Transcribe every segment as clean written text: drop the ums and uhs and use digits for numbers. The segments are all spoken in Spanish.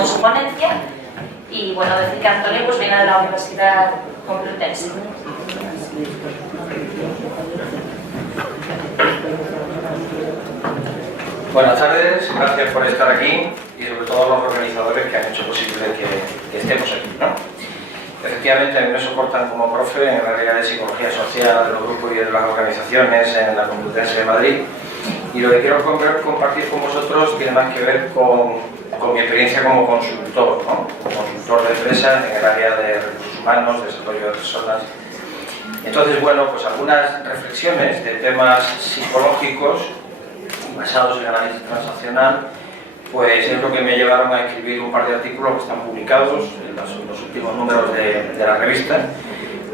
con su ponencia. Y bueno, decir que Antonio pues viene de la Universidad Complutense. Buenas tardes, gracias por estar aquí y sobre todo a los organizadores que han hecho posible que estemos aquí, ¿no? Efectivamente, a mí me soportan como profe en el área de Psicología Social, de los grupos y de las organizaciones en la Complutense de Madrid, y lo que quiero compartir con vosotros tiene más que ver con mi experiencia como consultor, ¿no? Como consultor de empresas en el área de recursos humanos, desarrollo de personas. Entonces, bueno, pues algunas reflexiones de temas psicológicos basados en análisis transaccional, pues es lo que me llevaron a escribir un par de artículos que están publicados en los últimos números de la revista,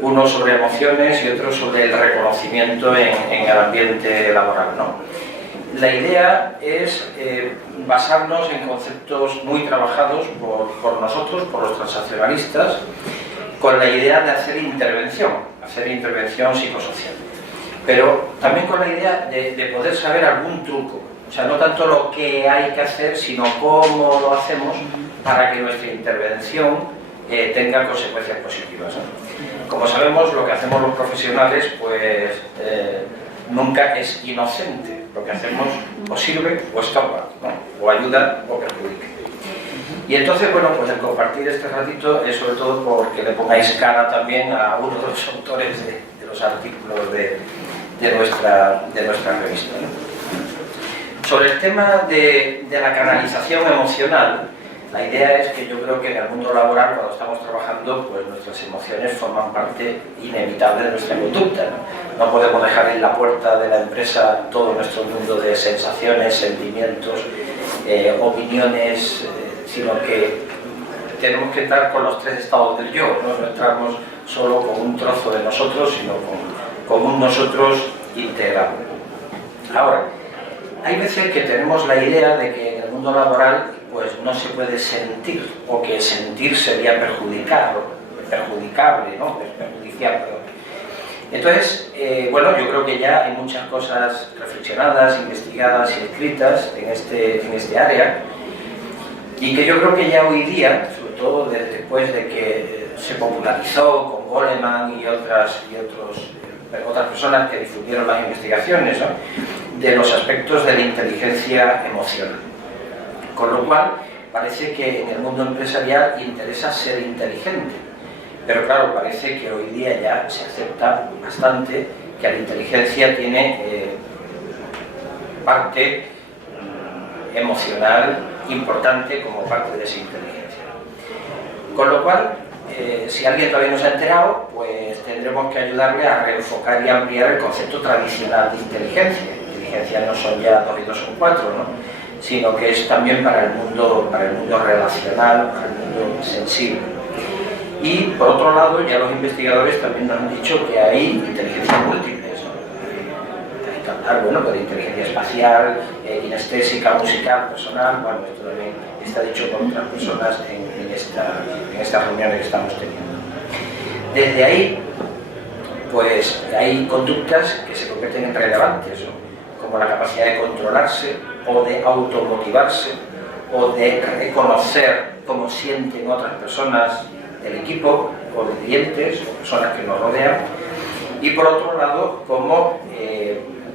uno sobre emociones y otro sobre el reconocimiento en el ambiente laboral, ¿no? La idea es basarnos en conceptos muy trabajados por nosotros, por los transaccionalistas, con la idea de hacer intervención psicosocial, pero también con la idea de poder saber algún truco, o sea, no tanto lo que hay que hacer, sino cómo lo hacemos para que nuestra intervención tenga consecuencias positivas, ¿no? Como sabemos, lo que hacemos los profesionales, pues nunca es inocente. Lo que hacemos o sirve o estorba, ¿no? O ayuda o perjudica. Y entonces, bueno, pues el compartir este ratito es sobre todo porque le pongáis cara también a uno de los autores de los artículos de nuestra revista, ¿no? Sobre el tema de la canalización emocional, la idea es que yo creo que en el mundo laboral, cuando estamos trabajando, pues nuestras emociones forman parte inevitable de nuestra conducta, ¿no? No podemos dejar en la puerta de la empresa todo nuestro mundo de sensaciones, sentimientos, opiniones, sino que tenemos que entrar con los tres estados del yo, ¿no? No entramos solo con un trozo de nosotros, sino con un nosotros integrado. Ahora, hay veces que tenemos la idea de que en el mundo laboral pues no se puede sentir, o que sentir sería perjudicable, ¿no? Perjudicial, perdón. Entonces, bueno, yo creo que ya hay muchas cosas reflexionadas, investigadas y escritas en este área, y que yo creo que ya hoy día, sobre todo después de que se popularizó con Goleman y otras personas que difundieron las investigaciones, ¿no? De los aspectos de la inteligencia emocional. Con lo cual, parece que en el mundo empresarial interesa ser inteligente. Pero claro, parece que hoy día ya se acepta bastante que la inteligencia tiene parte emocional importante como parte de esa inteligencia. Con lo cual, si alguien todavía no se ha enterado, pues tendremos que ayudarle a reenfocar y ampliar el concepto tradicional de inteligencia. Inteligencia no son ya 2 y 2 son 4, ¿no? Sino que es también para el mundo relacional, para el mundo sensible. Y por otro lado, ya los investigadores también nos han dicho que hay inteligencias múltiples, ¿no? Hay que hablar, bueno, de inteligencia espacial, kinestésica, musical, personal. Bueno, esto también está dicho por otras personas en estas reuniones que estamos teniendo. Desde ahí, pues hay conductas que se convierten en relevantes, ¿no? Como la capacidad de controlarse, o de automotivarse, o de reconocer cómo sienten otras personas del equipo, o de clientes, o personas que nos rodean, y por otro lado, cómo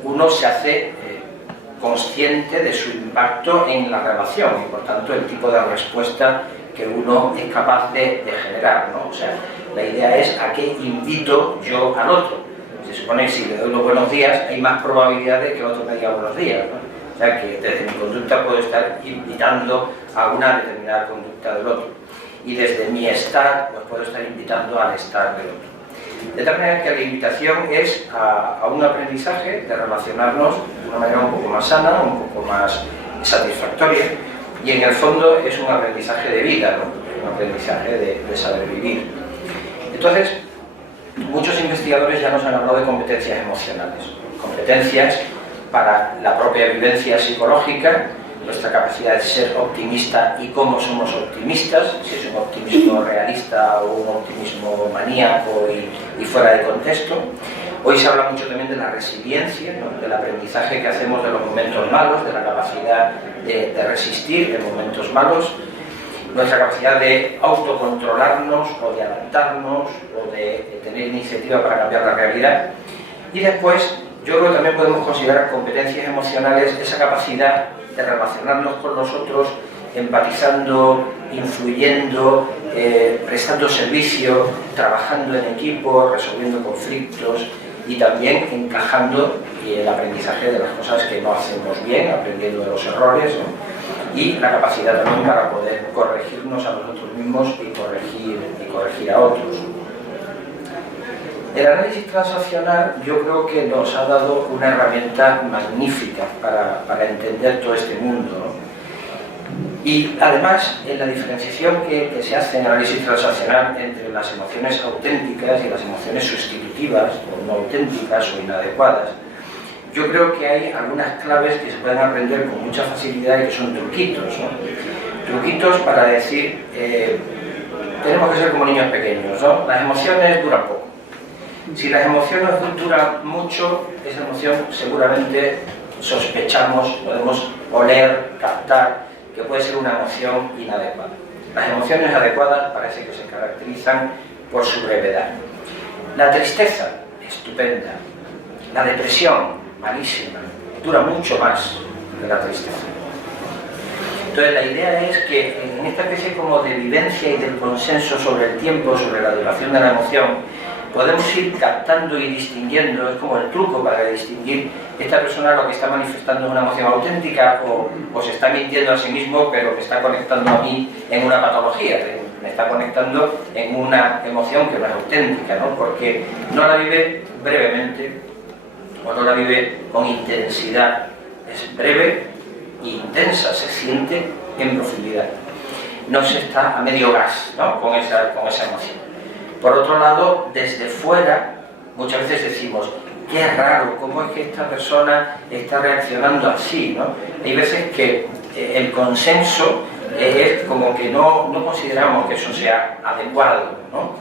uno se hace consciente de su impacto en la relación, y por tanto el tipo de respuesta que uno es capaz de generar, ¿no? O sea, la idea es a qué invito yo al otro. Se supone que si le doy los buenos días, hay más probabilidades de que el otro me diga buenos días, ¿no? O sea, que desde mi conducta puedo estar invitando a una determinada conducta del otro. Y desde mi estar, pues puedo estar invitando al estar del otro. De tal manera que la invitación es a un aprendizaje de relacionarnos de una manera un poco más sana, un poco más satisfactoria, y en el fondo es un aprendizaje de vida, ¿no? Un aprendizaje de saber vivir. Entonces, muchos investigadores ya nos han hablado de competencias emocionales, competencias para la propia vivencia psicológica, nuestra capacidad de ser optimista y cómo somos optimistas, si es un optimismo realista o un optimismo maníaco y fuera de contexto. Hoy se habla mucho también de la resiliencia, ¿no? Del aprendizaje que hacemos de los momentos malos, de la capacidad de resistir en momentos malos. nuestra capacidad de autocontrolarnos o de adaptarnos o de tener iniciativa para cambiar la realidad. Y después, yo creo que también podemos considerar competencias emocionales esa capacidad de relacionarnos con los otros, empatizando, influyendo, prestando servicio, trabajando en equipo, resolviendo conflictos y también encajando el aprendizaje de las cosas que no hacemos bien, aprendiendo de los errores, ¿no? Y la capacidad también para poder corregirnos a nosotros mismos y corregir a otros. El análisis transaccional yo creo que nos ha dado una herramienta magnífica para entender todo este mundo, ¿no? Y además, en la diferenciación que se hace en el análisis transaccional entre las emociones auténticas y las emociones sustitutivas, o no auténticas o inadecuadas, yo creo que hay algunas claves que se pueden aprender con mucha facilidad y que son truquitos, ¿no? Truquitos para decir, tenemos que ser como niños pequeños, ¿no? Las emociones duran poco. Si las emociones duran mucho, esa emoción seguramente sospechamos, podemos oler, captar, que puede ser una emoción inadecuada. Las emociones adecuadas parece que se caracterizan por su brevedad. La tristeza, estupenda. La depresión, malísima, dura mucho más que la tristeza. Entonces la idea es que en esta especie como de vivencia y del consenso sobre el tiempo, sobre la duración de la emoción, podemos ir captando y distinguiendo, es como el truco para distinguir esta persona lo que está manifestando es una emoción auténtica o se está mintiendo a sí mismo, pero me está conectando a mí en una patología, me está conectando en una emoción que no es auténtica, ¿no? Porque no la vive brevemente o no la vive con intensidad, es breve e intensa, se siente en profundidad, no se está a medio gas, ¿no? con esa emoción. Por otro lado, desde fuera, muchas veces decimos, qué raro, cómo es que esta persona está reaccionando así, ¿no? Hay veces que el consenso es como que no consideramos que eso sea adecuado, ¿no?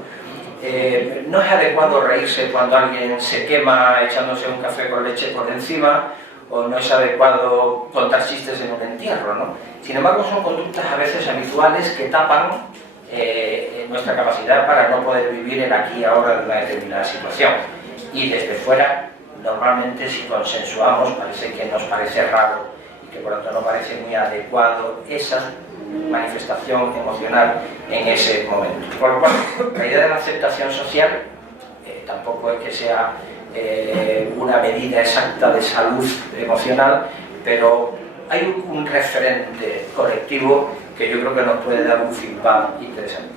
No es adecuado reírse cuando alguien se quema echándose un café con leche por encima, o no es adecuado contar chistes en un entierro, ¿no? Sin embargo, son conductas a veces habituales que tapan nuestra capacidad para no poder vivir el aquí y ahora de una determinada situación. Y desde fuera, normalmente si consensuamos, parece que nos parece raro y que por lo tanto no parece muy adecuado esa manifestación emocional en ese momento. Por lo cual, la idea de la aceptación social tampoco es que sea una medida exacta de salud emocional, pero hay un referente colectivo que yo creo que nos puede dar un feedback interesante.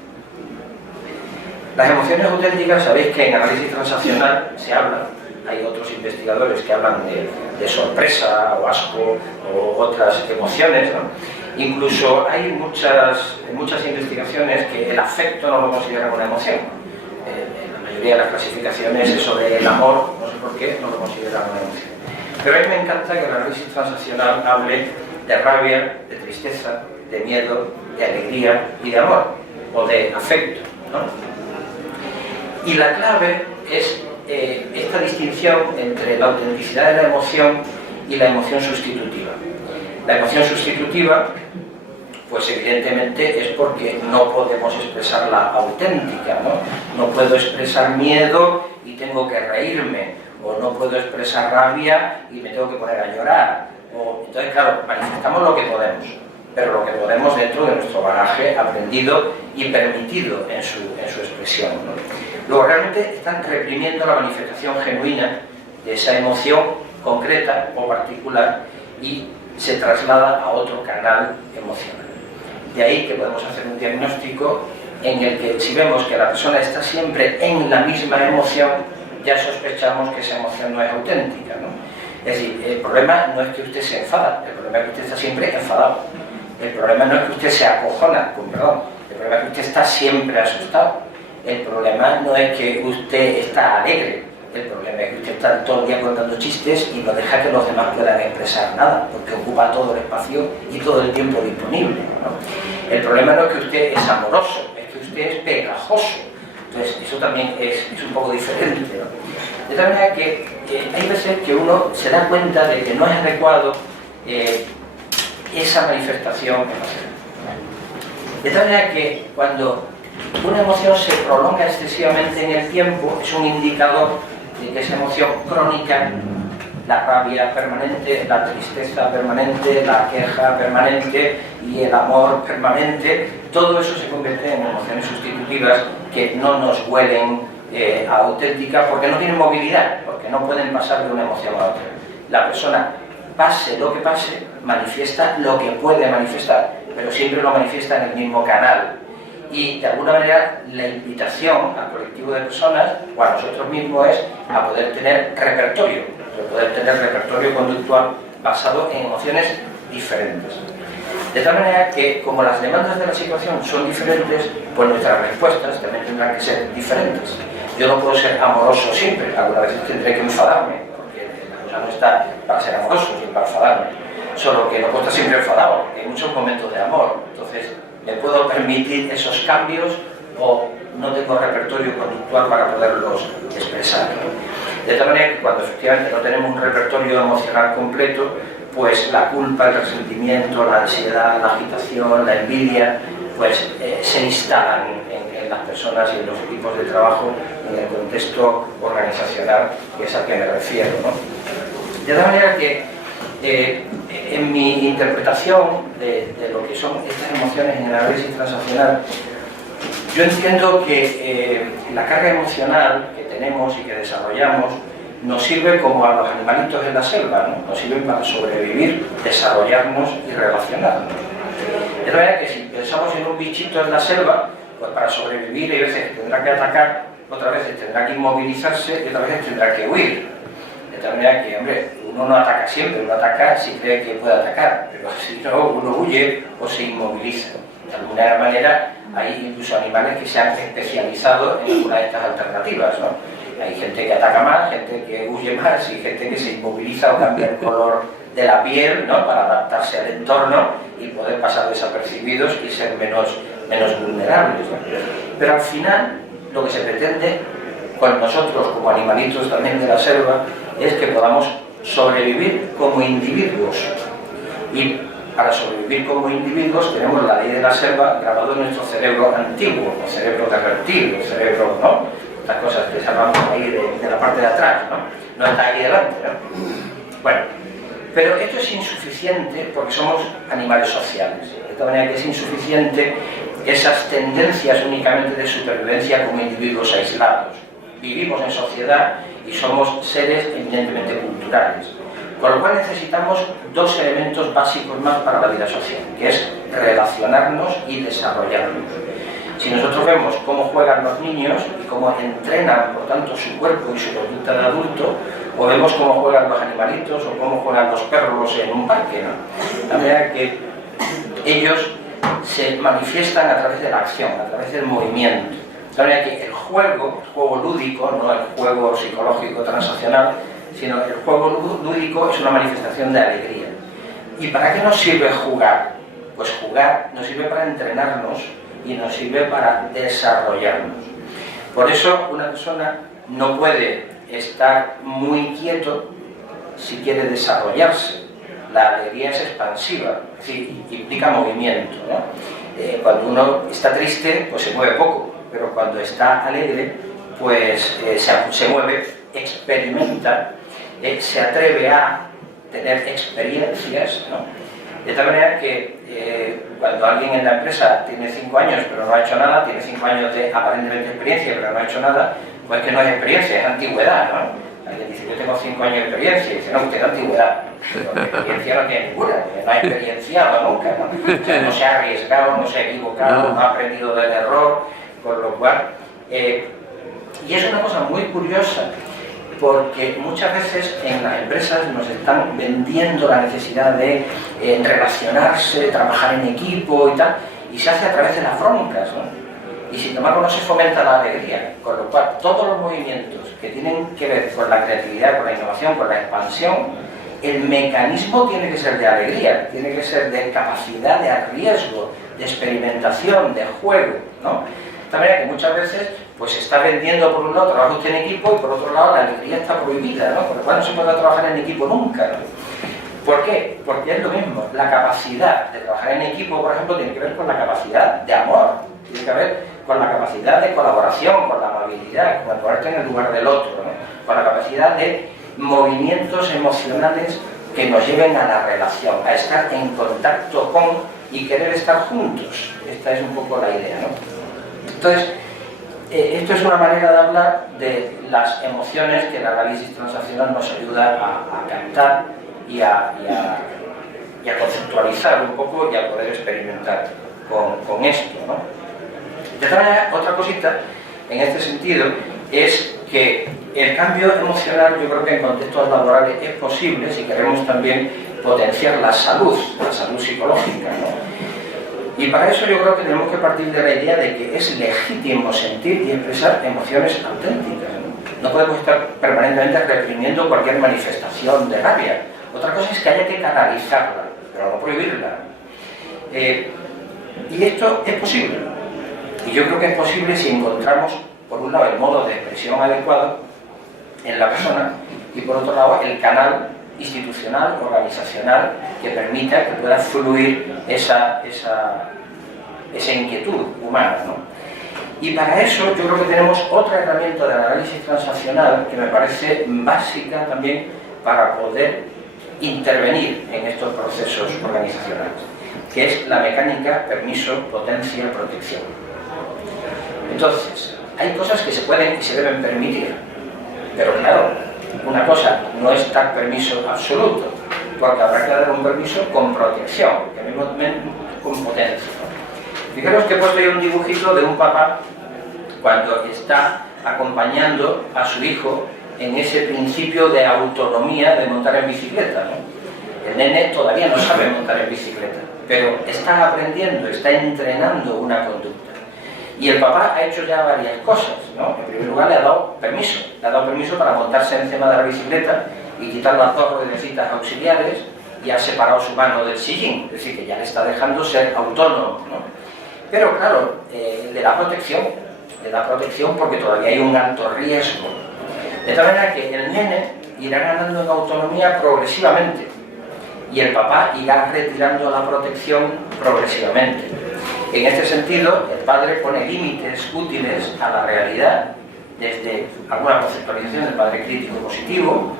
Las emociones auténticas, sabéis que en análisis transaccional se habla, hay otros investigadores que hablan de sorpresa o asco o otras emociones, ¿no? Incluso hay muchas investigaciones que el afecto no lo consideran una emoción. La mayoría de las clasificaciones sobre el amor, no sé por qué, no lo consideran una emoción. Pero a mí me encanta que el análisis transaccional hable de rabia, de tristeza, de miedo, de alegría y de amor, o de afecto, ¿no? Y la clave es esta distinción entre la autenticidad de la emoción y la emoción sustitutiva. La emoción sustitutiva, pues evidentemente es porque no podemos expresar la auténtica, ¿no? No puedo expresar miedo y tengo que reírme, o no puedo expresar rabia y me tengo que poner a llorar. Entonces, claro, manifestamos lo que podemos, pero lo que podemos dentro de nuestro bagaje aprendido y permitido en su expresión, ¿no? Luego, realmente están reprimiendo la manifestación genuina de esa emoción concreta o particular y se traslada a otro canal emocional. De ahí que podemos hacer un diagnóstico en el que si vemos que la persona está siempre en la misma emoción, ya sospechamos que esa emoción no es auténtica, ¿no? Es decir, el problema no es que usted se enfada, el problema es que usted está siempre enfadado. El problema no es que usted se acojona, con perdón, el problema es que usted está siempre asustado. El problema no es que usted está alegre, el problema es que usted está todo el día contando chistes y no deja que los demás puedan expresar nada, porque ocupa todo el espacio y todo el tiempo disponible, ¿no? El problema no es que usted es amoroso, es que usted es pegajoso. Entonces, eso también es un poco diferente, ¿no? De tal manera que hay veces que uno se da cuenta de que no es adecuado esa manifestación emocional. De tal manera que cuando una emoción se prolonga excesivamente en el tiempo, es un indicador de que esa emoción crónica, la rabia permanente, la tristeza permanente, la queja permanente y el amor permanente, todo eso se convierte en emociones sustitutivas que no nos huelen auténticas porque no tienen movilidad, porque no pueden pasar de una emoción a otra. La persona, pase lo que pase, manifiesta lo que puede manifestar, pero siempre lo manifiesta en el mismo canal. Y de alguna manera la invitación al colectivo de personas o a nosotros mismos es a poder tener repertorio conductual basado en emociones diferentes. De tal manera que como las demandas de la situación son diferentes, pues nuestras respuestas también tendrán que ser diferentes. Yo no puedo ser amoroso siempre, algunas veces tendré que enfadarme, porque la cosa no está para ser amoroso, sino para enfadarme. Solo que no puedo estar siempre enfadado, porque hay muchos momentos de amor. Entonces, ¿me puedo permitir esos cambios o no tengo repertorio conductual para poderlos expresar? De tal manera que cuando efectivamente no tenemos un repertorio emocional completo, pues la culpa, el resentimiento, la ansiedad, la agitación, la envidia, pues se instalan en las personas y en los equipos de trabajo en el contexto organizacional, que es al que me refiero, ¿no? De tal manera que en mi interpretación de lo que son estas emociones en el análisis transaccional, yo entiendo que la carga emocional que tenemos y que desarrollamos nos sirve como a los animalitos en la selva, ¿no? Nos sirve para sobrevivir, desarrollarnos y relacionarnos. De manera que si pensamos en un bichito en la selva, pues para sobrevivir hay veces tendrá que atacar, otras veces tendrá que inmovilizarse y otras veces tendrá que huir. De tal manera que, hombre, uno no ataca siempre, uno ataca si cree que puede atacar, pero si no, uno huye o se inmoviliza. De alguna manera hay incluso animales que se han especializado en alguna de estas alternativas, ¿no? Hay gente que ataca más, gente que huye más y gente que se inmoviliza o cambia el color de la piel, ¿no? Para adaptarse al entorno y poder pasar desapercibidos y ser menos vulnerables, ¿no? Pero al final lo que se pretende con nosotros como animalitos también de la selva es que podamos sobrevivir como individuos. Y para sobrevivir como individuos tenemos la ley de la selva grabado en nuestro cerebro antiguo, el cerebro de reptil, el cerebro, ¿no? Estas cosas que salvamos ahí de la parte de atrás, ¿no? No está aquí delante, ¿no? Bueno, pero esto es insuficiente porque somos animales sociales. De tal manera que es insuficiente esas tendencias únicamente de supervivencia como individuos aislados. Vivimos en sociedad y somos seres eminentemente culturales. Con lo cual necesitamos dos elementos básicos más para la vida social, que es relacionarnos y desarrollarnos. Si nosotros vemos cómo juegan los niños y cómo entrenan, por tanto, su cuerpo y su conducta de adulto, o vemos cómo juegan los animalitos o cómo juegan los perros en un parque, ¿no? De manera que ellos se manifiestan a través de la acción, a través del movimiento. De manera que el juego lúdico, no el juego psicológico transaccional, sino el juego lúdico es una manifestación de alegría. ¿Y para qué nos sirve jugar? Pues jugar nos sirve para entrenarnos y nos sirve para desarrollarnos. Por eso una persona no puede estar muy quieto si quiere desarrollarse. La alegría es expansiva, es decir, implica movimiento, ¿no? Cuando uno está triste, pues se mueve poco, pero cuando está alegre, pues se mueve, experimenta, se atreve a tener experiencias, ¿no? De tal manera que cuando alguien en la empresa tiene 5 años pero no ha hecho nada, tiene 5 años de aparentemente experiencia pero no ha hecho nada, pues que no es experiencia, es antigüedad, ¿no? Alguien dice, yo tengo 5 años de experiencia, y dice, no, usted es antigüedad. Pero experiencia no tiene ninguna, no ha experienciado nunca, ¿no? O sea, no se ha arriesgado, no se ha equivocado, no ha aprendido del error, por lo cual... y es una cosa muy curiosa, porque muchas veces en las empresas nos están vendiendo la necesidad de relacionarse, trabajar en equipo y tal, y se hace a través de las broncas, ¿no? Y sin embargo no se fomenta la alegría, con lo cual todos los movimientos que tienen que ver con la creatividad, con la innovación, con la expansión, el mecanismo tiene que ser de alegría, tiene que ser de capacidad de riesgo, de experimentación, de juego, ¿no? De manera que muchas veces pues se está vendiendo por un lado trabajo usted en equipo y por otro lado la alegría está prohibida, ¿no? Por lo cual no se puede trabajar en equipo nunca, ¿no? ¿Por qué? Porque es lo mismo. La capacidad de trabajar en equipo, por ejemplo, tiene que ver con la capacidad de amor, tiene que ver con la capacidad de colaboración, con la amabilidad, con ponerte en el lugar del otro, ¿no? Con la capacidad de movimientos emocionales que nos lleven a la relación, a estar en contacto con y querer estar juntos. Esta es un poco la idea, ¿no? Entonces, esto es una manera de hablar de las emociones que el análisis transaccional nos ayuda a captar y a conceptualizar un poco y a poder experimentar con esto, ¿no? De todas maneras, otra cosita en este sentido es que el cambio emocional, yo creo que en contextos laborales es posible si queremos también potenciar la salud psicológica, ¿no? Y para eso yo creo que tenemos que partir de la idea de que es legítimo sentir y expresar emociones auténticas, ¿no? No podemos estar permanentemente reprimiendo cualquier manifestación de rabia. Otra cosa es que haya que canalizarla, pero no prohibirla. Y esto es posible. Y yo creo que es posible si encontramos, por un lado, el modo de expresión adecuado en la persona y, por otro lado, el canal institucional, organizacional, que permita que pueda fluir esa inquietud humana, ¿no? Y para eso yo creo que tenemos otra herramienta del análisis transaccional que me parece básica también para poder intervenir en estos procesos organizacionales, que es la mecánica permiso, potencia, protección. Entonces, hay cosas que se pueden y se deben permitir, pero claro, una cosa no es dar permiso absoluto, porque habrá que dar un permiso con protección, que al mismo tiempo con potencia. Fijaros que he puesto ahí un dibujito de un papá cuando está acompañando a su hijo en ese principio de autonomía de montar en bicicleta, ¿no? El nene todavía no sabe montar en bicicleta, pero está aprendiendo, está entrenando una conducta. Y el papá ha hecho ya varias cosas, ¿no? En primer lugar le ha dado permiso para montarse encima de la bicicleta y quitar las dos ruedecitas auxiliares y ha separado su mano del sillín, es decir, que ya le está dejando ser autónomo, ¿no? Pero claro, le da protección porque todavía hay un alto riesgo. De tal manera que el nene irá ganando en autonomía progresivamente y el papá irá retirando la protección progresivamente. En este sentido, el padre pone límites útiles a la realidad desde alguna conceptualización del padre crítico positivo,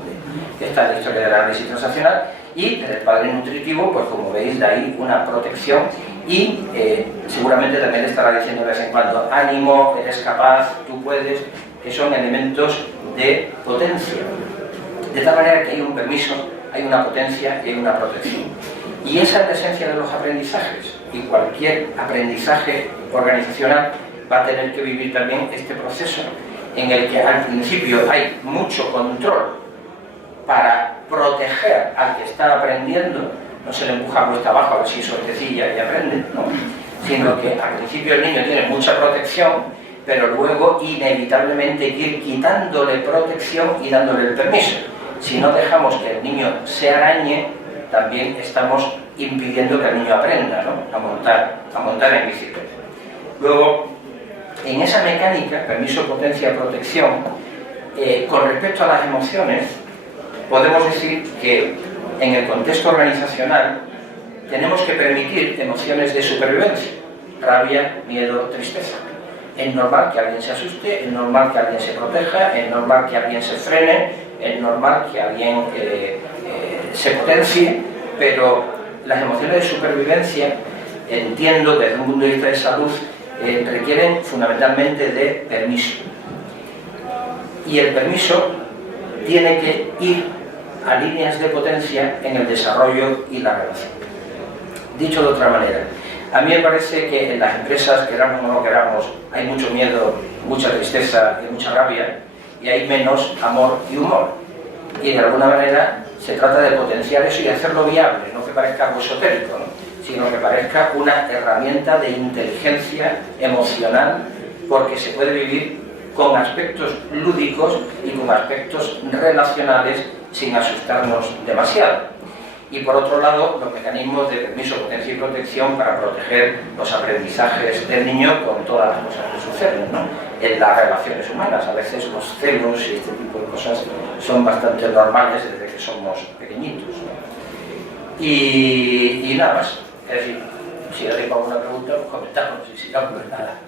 que está en la historia del análisis transaccional, y desde el padre nutritivo, pues como veis, da ahí una protección y seguramente también le estará diciendo de vez en cuando: ánimo, eres capaz, tú puedes, que son elementos de potencia. De tal manera que hay un permiso, hay una potencia y hay una protección. Y esa es la esencia de los aprendizajes, y cualquier aprendizaje organizacional va a tener que vivir también este proceso en el que al principio hay mucho control para proteger al que está aprendiendo. No se le empuja cuesta abajo a ver si suertecilla y aprende, ¿no? Sino que al principio el niño tiene mucha protección, pero luego inevitablemente hay que ir quitándole protección y dándole el permiso. Si no dejamos que el niño se arañe, también estamos impidiendo que el niño aprenda, ¿no? a montar en bicicleta. Luego, en esa mecánica, permiso, potencia, protección, con respecto a las emociones, podemos decir que en el contexto organizacional tenemos que permitir emociones de supervivencia: rabia, miedo, tristeza. Es normal que alguien se asuste, es normal que alguien se proteja, es normal que alguien se frene, es normal que alguien se potencie, pero las emociones de supervivencia, entiendo desde un punto de vista de salud, requieren fundamentalmente de permiso. Y el permiso tiene que ir a líneas de potencia en el desarrollo y la relación. Dicho de otra manera, a mí me parece que en las empresas, queramos o no queramos, hay mucho miedo, mucha tristeza y mucha rabia, y hay menos amor y humor. Y de alguna manera se trata de potenciar eso y hacerlo viable, no que parezca algo esotérico, ¿no? Sino que parezca una herramienta de inteligencia emocional, porque se puede vivir con aspectos lúdicos y con aspectos relacionales sin asustarnos demasiado. Y por otro lado, los mecanismos de permiso, potencia y protección para proteger los aprendizajes del niño con todas las cosas que suceden, ¿no? En las relaciones humanas. A veces los celos y este tipo de cosas son bastante normales desde que somos pequeñitos, ¿no? Y nada más. Es decir, si alguien tiene alguna pregunta, pues comentamos, y si no, pues nada.